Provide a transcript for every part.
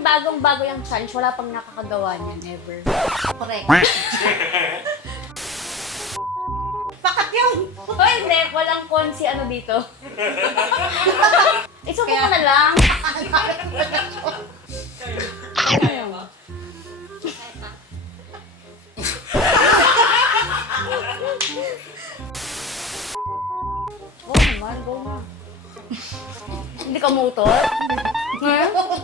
Parang bagong-bago yung challenge. Wala pang nakakagawa niyan ever. Correct. Pakat yun! Hoy, hindi. Walang konsi ano dito. Isubo mo na lang. Kaya ba? Go naman, go na. Hindi ka motor? Ngayon? Okay.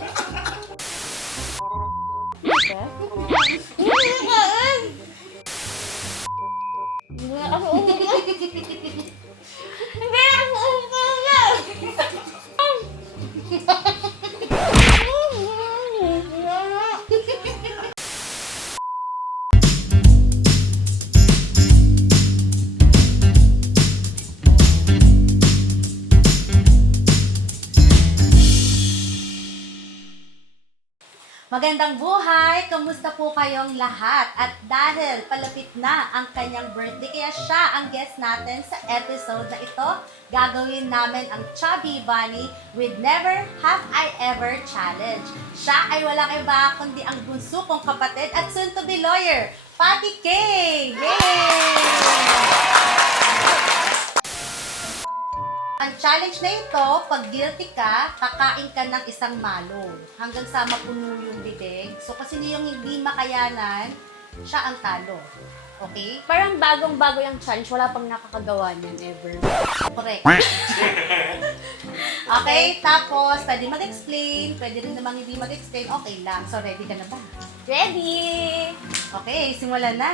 Hindi na kasi umuwi. Hindi na kasi umuwi. Magandang buhay! Kamusta po kayong lahat? At dahil palapit na ang kanyang birthday, kaya siya ang guest natin sa episode na ito, gagawin namin ang Chubby Bunny with Never Have I Ever Challenge. Siya ay walang iba kundi ang bunso kong kapatid at soon to be lawyer, Patty K! Yay! Ang challenge na ito, pag guilty ka, kakain ka ng isang malo hanggang sa mapuno yung bibig. So kasi yung hindi makayanan, siya ang talo. Okay? Parang bagong-bago yung challenge. Wala pang nakakagawa niyan ever. Correct. Okay, tapos pwede mag-explain, pwede rin namang hindi mag-explain, okay lang. So ready ka na ba? Ready! Okay, simulan na!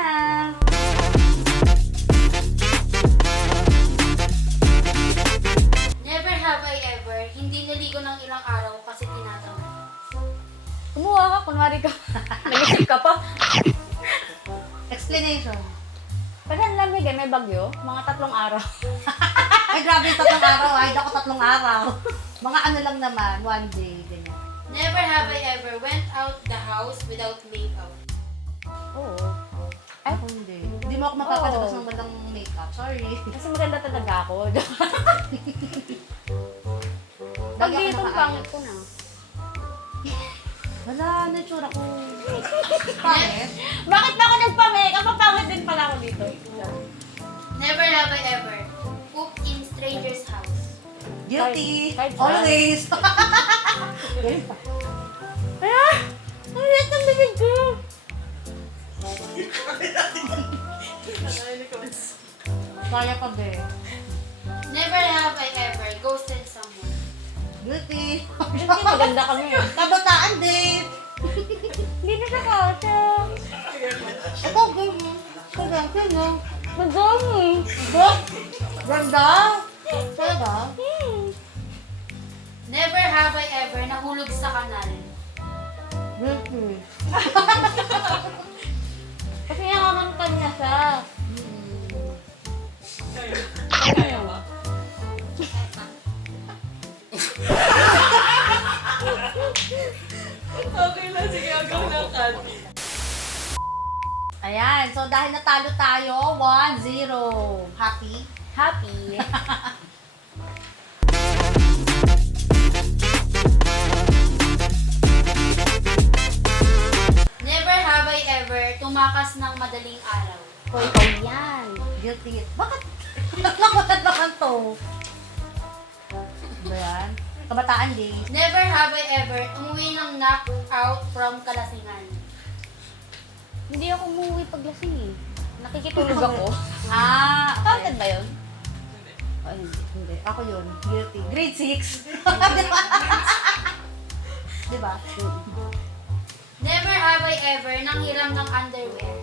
Never have I ever hindi naligo ng ilang araw kasi tinatamad. Kumuha ka, kunwari ka. Nag-isip ka pa. Explanation. Pero ang lamig eh, may bagyo. Mga 3 araw. Ay, grabe yung 3 araw. Ay, ako 3 araw. Mga ano lang naman, 1 day, ganyan. Never have I ever went out the house without makeup. Oo. Ay, ako hindi. Hindi mo ako mapapalabas Oo. ng walang makeup. Sorry. Kasi maganda talaga ako. Pag Lagi ako dito, nakaayos. pangit ko na. Wala, natsura ko. Pangit. Bakit ba ako nagpa-makeup? Mapangit din pala ako dito. Never have I ever cooked in stranger's house. Guilty. Kahit- kahit Always. Ah! Ang liit ng bibig ko! Kaya pa ba? Never have I ever ghosted someone. Guilty. Hindi maganda kami. Kabataan din. Hindi na siya kata. Ito, ganyan. Kagantin, no? Madami. Ganda. Talaga? Never have I ever nahulog sa kanal. Guilty. Kasi nangangantan niya siya. Kaya ba? Okay lang, sige, agaw na kat. Ayan. So, dahil natalo tayo, 1-0. Happy? Happy. Never have I ever tumakas ng madaling araw. Hoy, ikaw yan. Guilty. Bakit? Bakit naman to? Ba yan? Kabataan din. Never have I ever umuwi ng knockout from kalasingan. Hindi ako umuwi paglasing eh. Nakikitulog ako. Ah, Counted ba yun? Ay, hindi. Ako yun. Guilty. Grade 6. Diba? Never have I ever nanghiram ng underwear.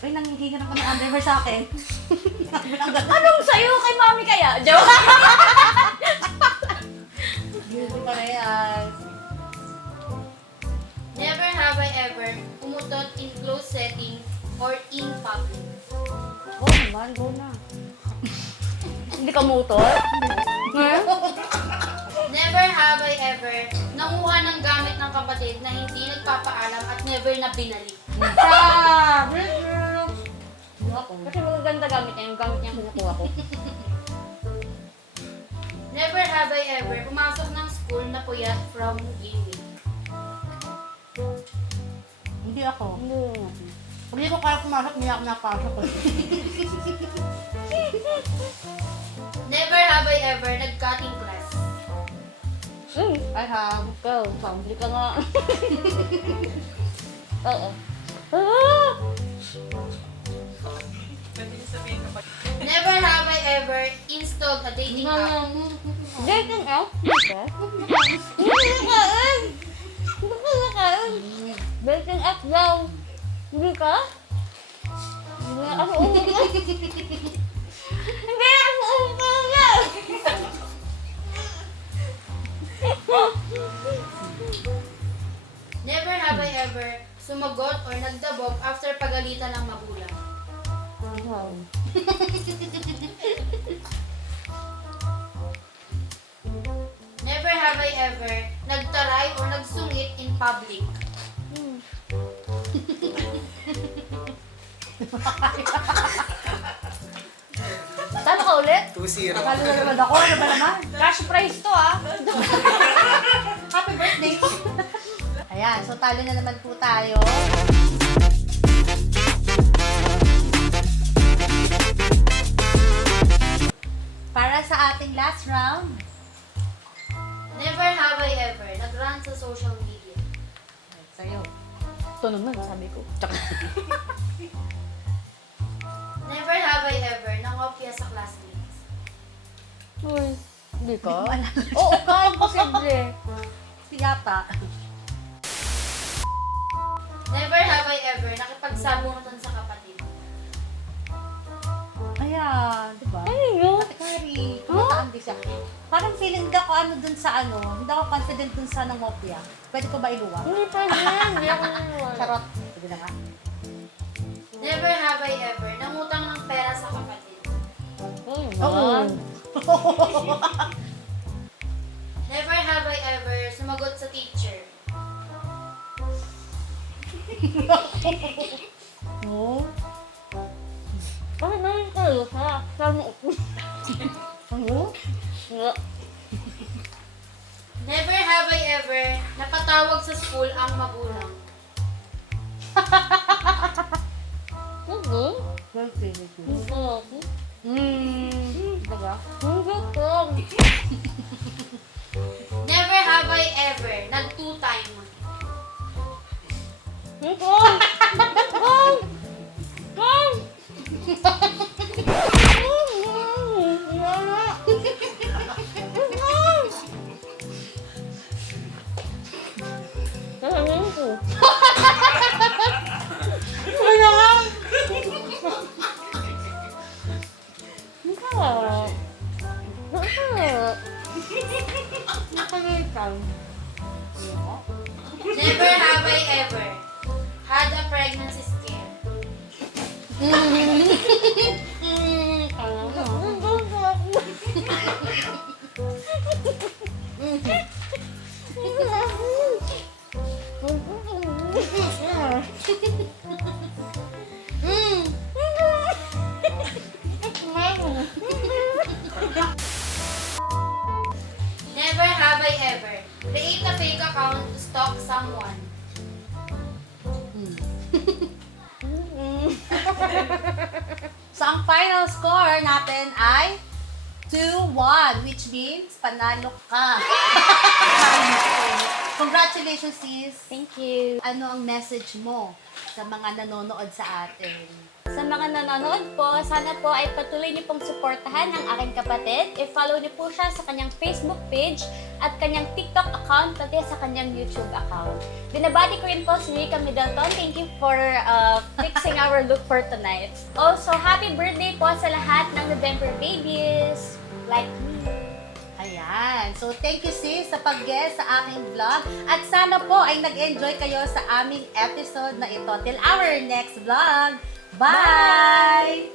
Ay, nangihingan ako ng underwear sa akin. Anong sa'yo kay mami kaya? Joke! Guilty parehas. Never have I ever umutot in closed setting or in public. Go naman, go na. Hindi ka motor? Ngayon? Never have I ever nanguha ng gamit ng kapatid na hindi nagpapaalam at never na binalik. Ah, Kasi magaganda gamit niya, yung gamit niya ang kinukuha ko. Never have I ever pumasok ng school na puyat from gaming. umuwi ako. Hindi. Pag hindi ko kaya pumasok, hindi ako napasok. Never have I ever nag-cutting class. I have. Ikaw, pambili ka nga. Oo. Ah! Pwede niyo sabihin kapag... Never have I ever installed a dating app. Dating app? Hindi ka? Hindi ka kain! Hindi ka kain! Dating app daw. Hindi ka? Hindi na kasi umuwi. Hindi na kasi umuwi. Never have I ever sumagot or nagdabog after pagalitan ng magulang. Wow. Never have I ever nagtaray or nagsungit in public. Tama ka ulit? 2-0. Akala na naman ako. Ano ba naman? Cash prize to ah. Happy birthday! Ayan, so talo na naman po tayo. Para sa ating last round. Never have I ever nag-run sa social media. Sa'yo. Ito naman, sabi ko. Never have I ever nangopya sa classmates. Uy, hindi ka? Oo, parang posible. Siyata. Never have I ever nakipagsabunutan sa kapatid. Ayan, di ba? Ano yun? Ate Kari, tumataan din siya. Parang feeling ko ano dun sa ano, hindi ako confident dun sa nangopya. Pwede ko ba iluwa? Hindi pa yan. Hindi ako naniwala. Charot. Sige na nga. Never have I ever nangutang ng pera sa kapatid. Oo. Never have I ever sumagot sa teacher. Oo. Bakit naman kayo? Ha? Sama ako. Oo? Nga. Never have I ever napatawag sa school ang magulang. Hindi. Okay. Hindi ako. Diba? Hindi ka. Never have I ever nag-two-time. Hindi ka. Ay! Ay! Sasabihin ko. Ano nga? Hindi ka. Nakalitan. Never have I ever had a pregnancy scare. Never have I ever create a fake account to stalk someone. So, ang final score natin ay 2-1, which means panalo ka. Congratulations, sis. Thank you. Ano ang message mo sa mga nanonood sa atin? Sa mga nanonood po, sana po ay patuloy niyo pong suportahan ang aking kapatid. I-follow niyo po siya sa kanyang Facebook page at kanyang TikTok account, pati sa kanyang YouTube account. Binabati ko rin po si Rika Middleton. Thank you for fixing our look for tonight. Also, happy birthday po sa lahat ng November babies like me. Ayan. So, thank you, sis, sa pag-guest sa aking vlog. At sana po ay nag-enjoy kayo sa aming episode na ito. Till our next vlog. Bye!